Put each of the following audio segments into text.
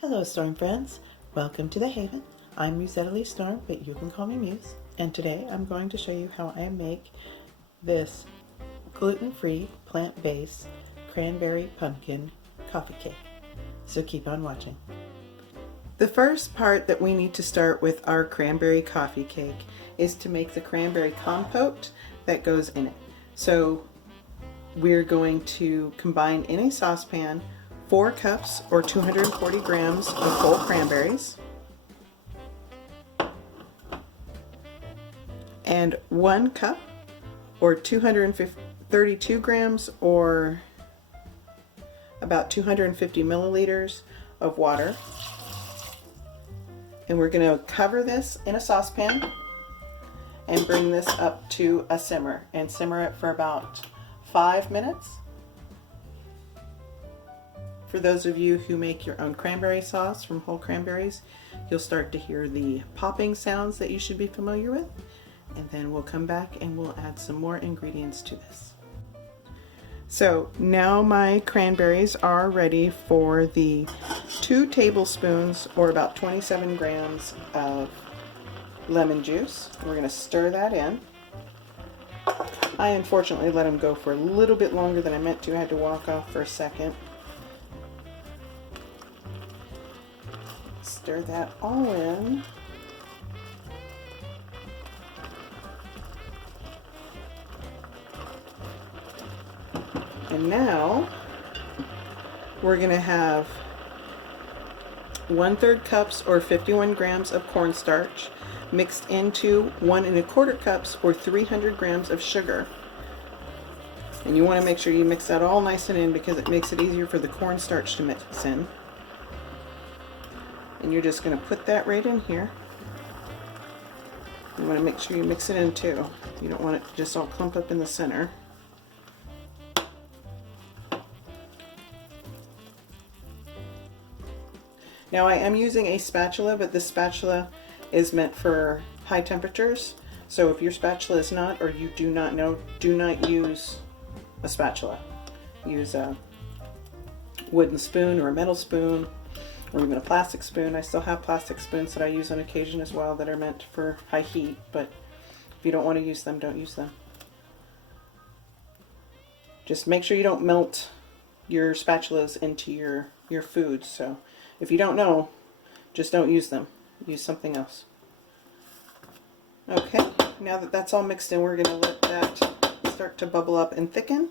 Hello Storm friends, welcome to the Haven. I'm Mussetta Lee Storm, but you can call me Muse, and today I'm going to show you how I make this gluten-free, plant-based cranberry pumpkin coffee cake. So keep on watching. The first part that we need to start with our cranberry coffee cake is to make the cranberry compote that goes in it. So we're going to combine in a saucepan 4 cups or 240 grams of whole cranberries and 1 cup or 232 grams or about 250 milliliters of water. And we're going to cover this in a saucepan and bring this up to a simmer and simmer it for about 5 minutes. For those of you who make your own cranberry sauce from whole cranberries, you'll start to hear the popping sounds that you should be familiar with. And then we'll come back and we'll add some more ingredients to this. So now my cranberries are ready for the 2 tablespoons or about 27 grams of lemon juice. We're going to stir that in. I unfortunately let them go for a little bit longer than I meant to. I had to walk off for a second. Stir that all in. And now we're going to have 1/3 cups or 51 grams of cornstarch mixed into 1 1/4 cups or 300 grams of sugar. And you want to make sure you mix that all nice and in because it makes it easier for the cornstarch to mix in. And you're just going to put that right in here. You want to make sure you mix it in too. You don't want it to just all clump up in the center. Now I am using a spatula, but this spatula is meant for high temperatures. So if your spatula is not, or you do not know, do not use a spatula. Use a wooden spoon or a metal spoon, or even a plastic spoon. I still have plastic spoons that I use on occasion as well that are meant for high heat, but if you don't want to use them, don't use them. Just make sure you don't melt your spatulas into your food. So if you don't know, just don't use them. Use something else. Okay, now that that's all mixed in, we're going to let that start to bubble up and thicken.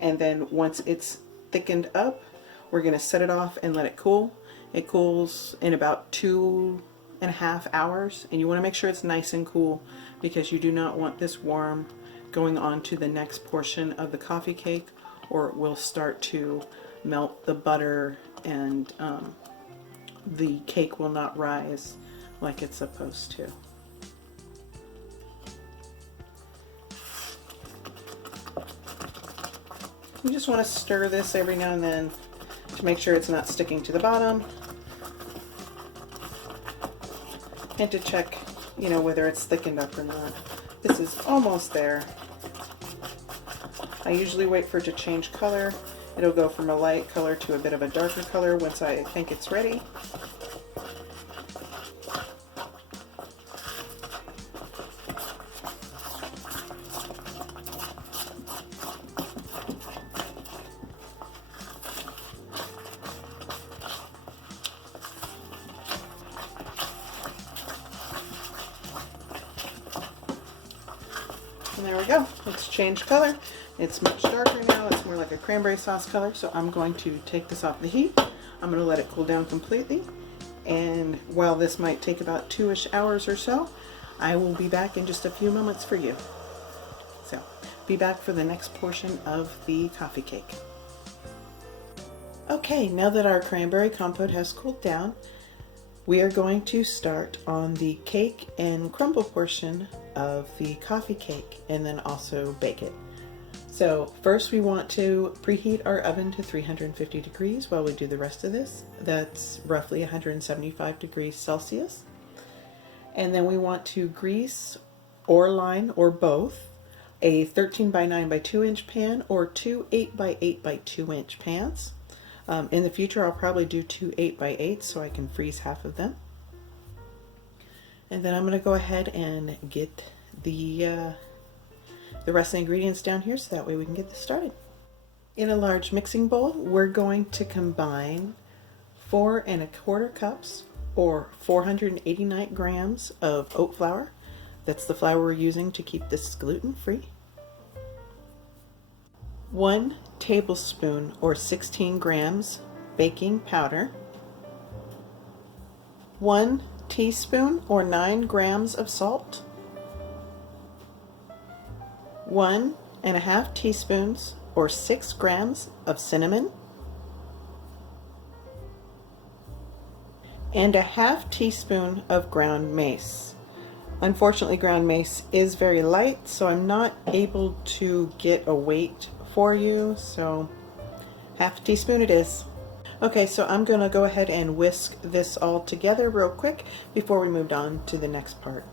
And then once it's thickened up, we're going to set it off and let it cool. It cools in about 2.5 hours, and you want to make sure it's nice and cool because you do not want this warm going on to the next portion of the coffee cake, or it will start to melt the butter and the cake will not rise like it's supposed to. You just want to stir this every now and then to make sure it's not sticking to the bottom, and to check, whether it's thickened up or not. This is almost there. I usually wait for it to change color. It'll go from a light color to a bit of a darker color once I think it's ready. And there we go. It's changed color. It's much darker now. It's more like a cranberry sauce color. So I'm going to take this off the heat. I'm going to let it cool down completely. And while this might take about 2-ish hours or so, I will be back in just a few moments for you. So be back for the next portion of the coffee cake. Okay, now that our cranberry compote has cooled down, we are going to start on the cake and crumble portion of the coffee cake and then also bake it. So first we want to preheat our oven to 350 degrees while we do the rest of this. That's roughly 175 degrees Celsius. And then we want to grease or line or both a 13 by 9 by 2 inch pan or 2 8 by 8 by 2 inch pans. In the future, I'll probably do 2 8x8 so I can freeze half of them. And then I'm going to go ahead and get the rest of the ingredients down here so that way we can get this started. In a large mixing bowl, we're going to combine 4 1/4 cups or 489 grams of oat flour. That's the flour we're using to keep this gluten-free. 1 tablespoon or 16 grams baking powder. 1 teaspoon or 9 grams of salt. 1½ teaspoons or 6 grams of cinnamon. And a ½ teaspoon of ground mace. Unfortunately, ground mace is very light, so I'm not able to get a weight for you, so ½ teaspoon it is. Okay, so I'm going to go ahead and whisk this all together real quick before we moved on to the next part.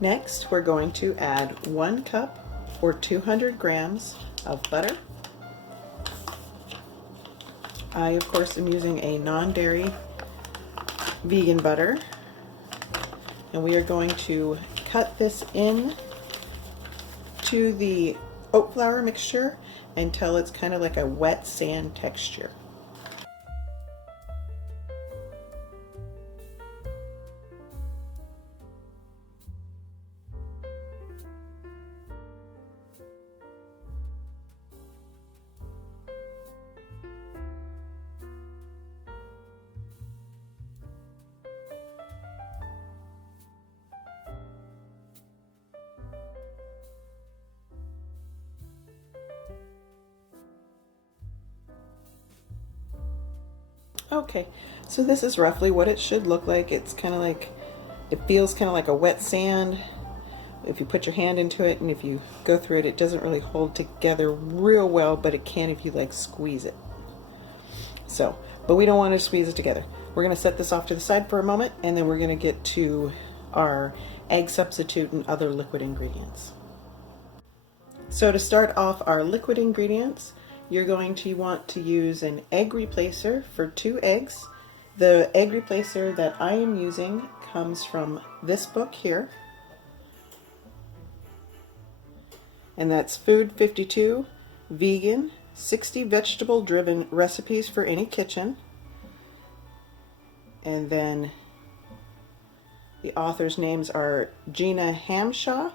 Next, we're going to add 1 cup or 200 grams of butter. I, of course, am using a non-dairy vegan butter. And we are going to cut this in to the oat flour mixture until it's kind of like a wet sand texture. Okay, so this is roughly what it should look like. It's kind of like, it feels kind of like a wet sand. If you put your hand into it and if you go through it, it doesn't really hold together real well, but it can if you like squeeze it. So, but we don't want to squeeze it together. We're going to set this off to the side for a moment, and then we're going to get to our egg substitute and other liquid ingredients. So to start off our liquid ingredients, you're going to want to use an egg replacer for 2 eggs. The egg replacer that I am using comes from this book here. And that's Food 52, Vegan, 60 Vegetable-Driven Recipes for Any Kitchen. And then the authors' names are Gina Hamshaw,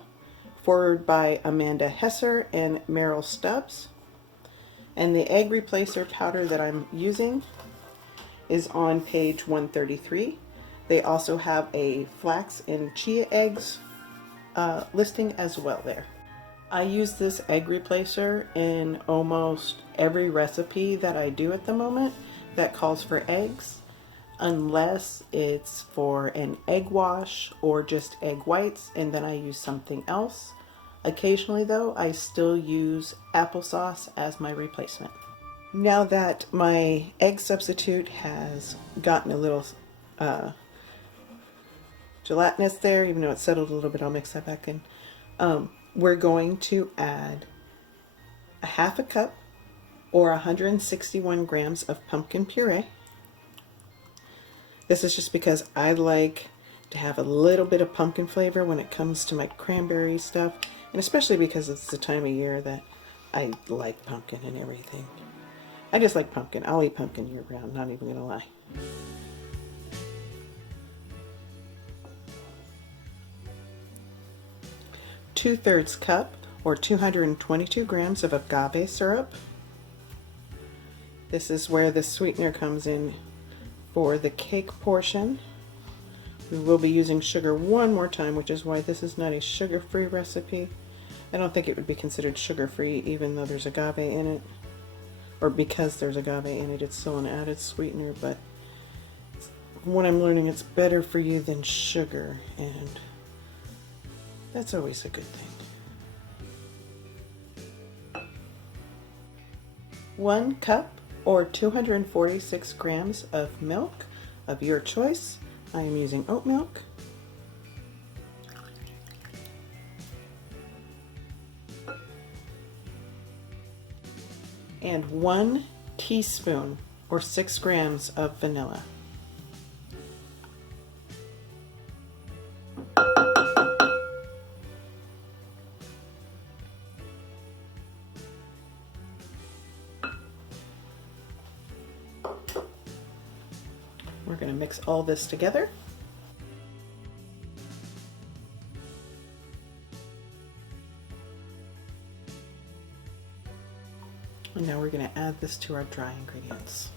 forward by Amanda Hesser and Meryl Stubbs. And the egg replacer powder that I'm using is on page 133. They also have a flax and chia eggs listing as well there. I use this egg replacer in almost every recipe that I do at the moment that calls for eggs, unless it's for an egg wash or just egg whites, and then I use something else. Occasionally though, I still use applesauce as my replacement. Now that my egg substitute has gotten a little gelatinous there, even though it's settled a little bit, I'll mix that back in. We're going to add a ½ cup or 161 grams of pumpkin puree. This is just because I like to have a little bit of pumpkin flavor when it comes to my cranberry stuff, and especially because it's the time of year that I like pumpkin and everything. I just like pumpkin. I'll eat pumpkin year round, not even gonna lie. Two-thirds cup or 222 grams of agave syrup. This is where the sweetener comes in for the cake portion. We will be using sugar one more time, which is why this is not a sugar-free recipe. I don't think it would be considered sugar-free even though there's agave in it. Or because there's agave in it, it's still an added sweetener, but from what I'm learning, it's better for you than sugar, and that's always a good thing. 1 cup or 246 grams of milk of your choice. I am using oat milk. and 1 teaspoon or 6 grams of vanilla. We're going to mix all this together. And now we're going to add this to our dry ingredients.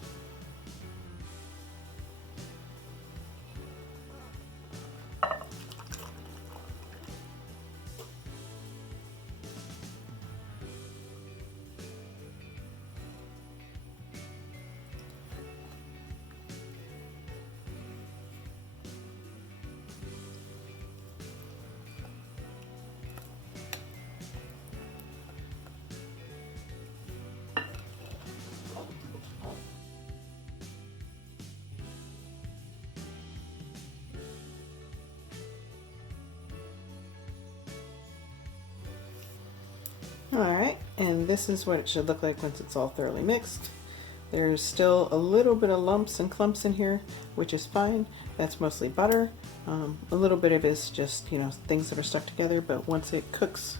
Alright, and this is what it should look like once it's all thoroughly mixed. There's still a little bit of lumps and clumps in here, which is fine. That's mostly butter. A little bit of it is just, things that are stuck together, but once it cooks,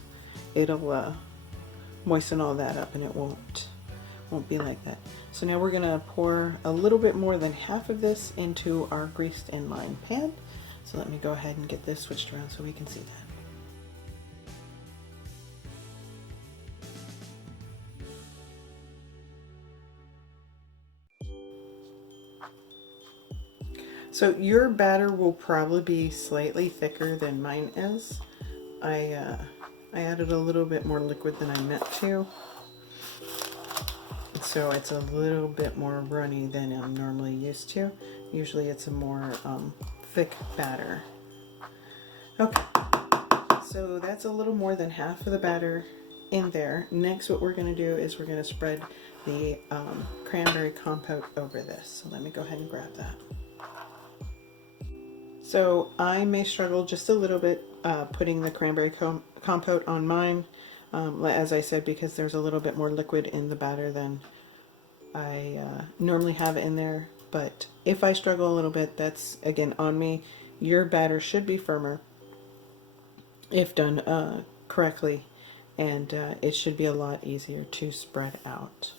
it'll moisten all that up and it won't be like that. So now we're going to pour a little bit more than half of this into our greased and lined pan. So let me go ahead and get this switched around so we can see that. So your batter will probably be slightly thicker than mine is. I added a little bit more liquid than I meant to. So it's a little bit more runny than I'm normally used to. Usually it's a more thick batter. Okay, so that's a little more than half of the batter in there. Next, what we're going to do is we're going to spread the cranberry compote over this. So let me go ahead and grab that. So I may struggle just a little bit putting the cranberry compote on mine, as I said, because there's a little bit more liquid in the batter than I normally have in there. But if I struggle a little bit, that's again on me. Your batter should be firmer if done correctly, and it should be a lot easier to spread out.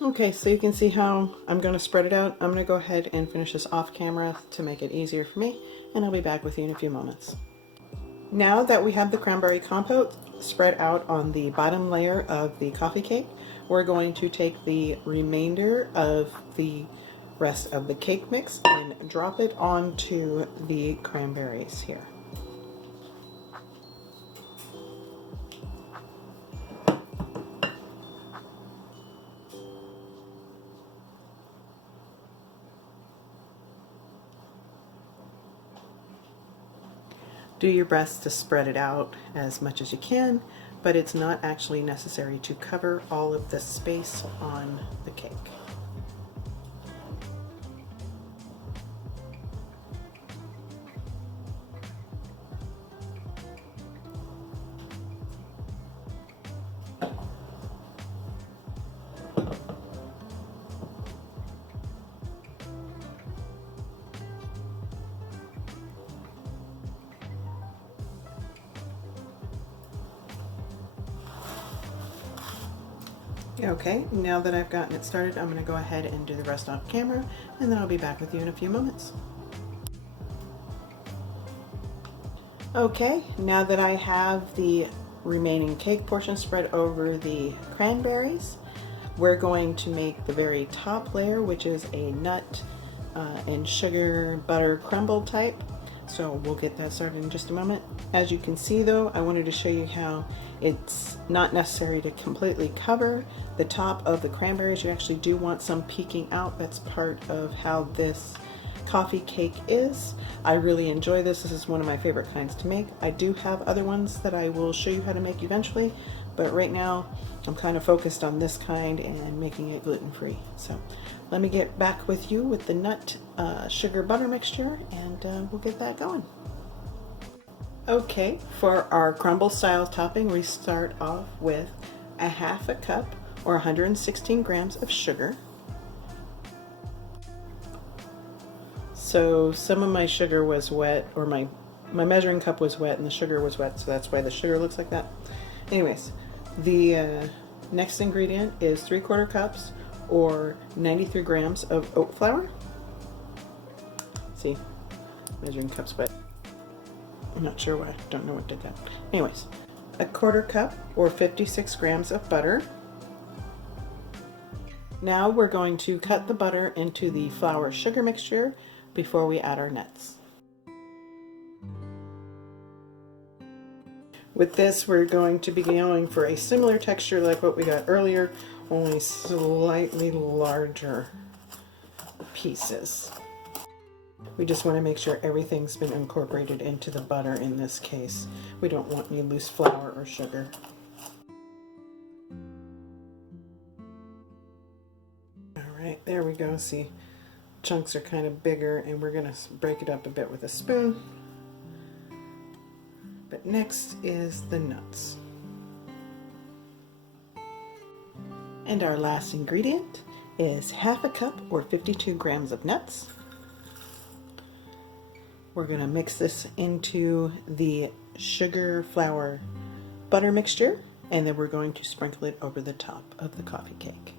Okay, so you can see how I'm going to spread it out. I'm going to go ahead and finish this off camera to make it easier for me, and I'll be back with you in a few moments. Now that we have the cranberry compote spread out on the bottom layer of the coffee cake, we're going to take the remainder of the rest of the cake mix and drop it onto the cranberries here. Do your best to spread it out as much as you can, but it's not actually necessary to cover all of the space on the cake. Okay, now that I've gotten it started, I'm going to go ahead and do the rest off camera, and then I'll be back with you in a few moments. Okay, now that I have the remaining cake portion spread over the cranberries, we're going to make the very top layer, which is a nut and sugar butter crumble type. So we'll get that started in just a moment. As you can see though, I wanted to show you how it's not necessary to completely cover the top of the cranberries. You actually do want some peeking out. That's part of how this coffee cake is. I really enjoy this. This is one of my favorite kinds to make. I do have other ones that I will show you how to make eventually, but right now I'm kind of focused on this kind and making it gluten-free. So let me get back with you with the nut sugar butter mixture, and we'll get that going. Okay, for our crumble style topping, we start off with a half a cup or 116 grams of sugar. So some of my sugar was wet, or my measuring cup was wet and the sugar was wet, so that's why the sugar looks like that. Anyways, the next ingredient is 3/4 cups or 93 grams of oat flour. See, measuring cup's wet. I'm not sure why, don't know what did that. Anyways, a 1/4 cup or 56 grams of butter. Now we're going to cut the butter into the flour sugar mixture before we add our nuts. With this, we're going to be going for a similar texture like what we got earlier, only slightly larger pieces. We just want to make sure everything's been incorporated into the butter in this case. We don't want any loose flour or sugar. Alright, there we go. See, chunks are kind of bigger, and we're going to break it up a bit with a spoon. But next is the nuts. And our last ingredient is half a cup or 52 grams of nuts. We're going to mix this into the sugar flour butter mixture, and then we're going to sprinkle it over the top of the coffee cake.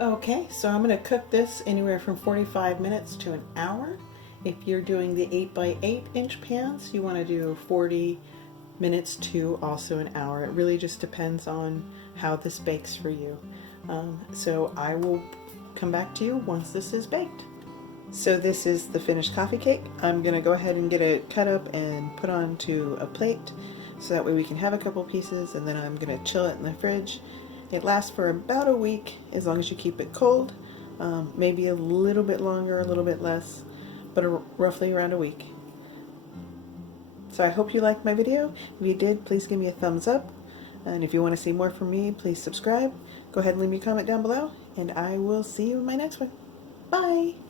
Okay, so I'm going to cook this anywhere from 45 minutes to an hour. If you're doing the 8x8 inch pans, you want to do 40 minutes to also an hour. It really just depends on how this bakes for you. So I will come back to you once this is baked. So this is the finished coffee cake. I'm going to go ahead and get it cut up and put onto a plate so that way we can have a couple pieces, and then I'm going to chill it in the fridge. It lasts for about a week as long as you keep it cold, maybe a little bit longer, a little bit less, but roughly around a week. So I hope you liked my video. If you did, please give me a thumbs up. And if you want to see more from me, please subscribe. Go ahead and leave me a comment down below, and I will see you in my next one. Bye!